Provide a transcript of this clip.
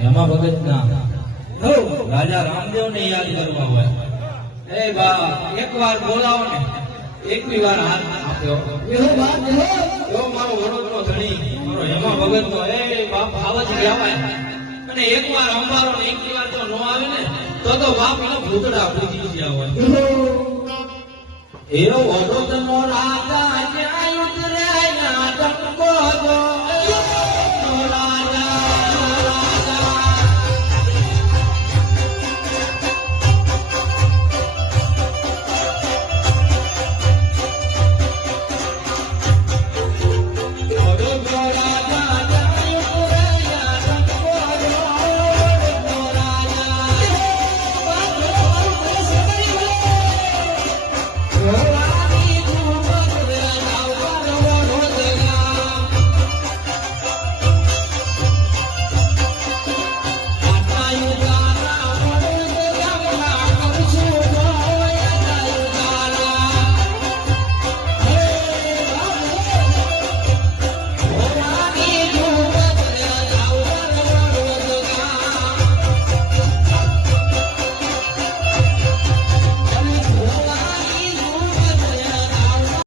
હેમા ભગત ના રાજા રામદેવ ને યાદ કરવા હોય. એ બા એક વાર બોલાવો ને. એકવી વાર હાથ આપ્યો એવો વાત એવો મારો વડોદરો ધણી મારો હેમા ભગત નો એ બાપ આવત કહેવાય અને એક વાર અંબારો ને એકવી વાર તો નો આવે ને તો તો બાપ એનો ભૂતડા ભૂજી ગયા હોય. એવો વડોદરો રાજા ક્યાં ઉતરે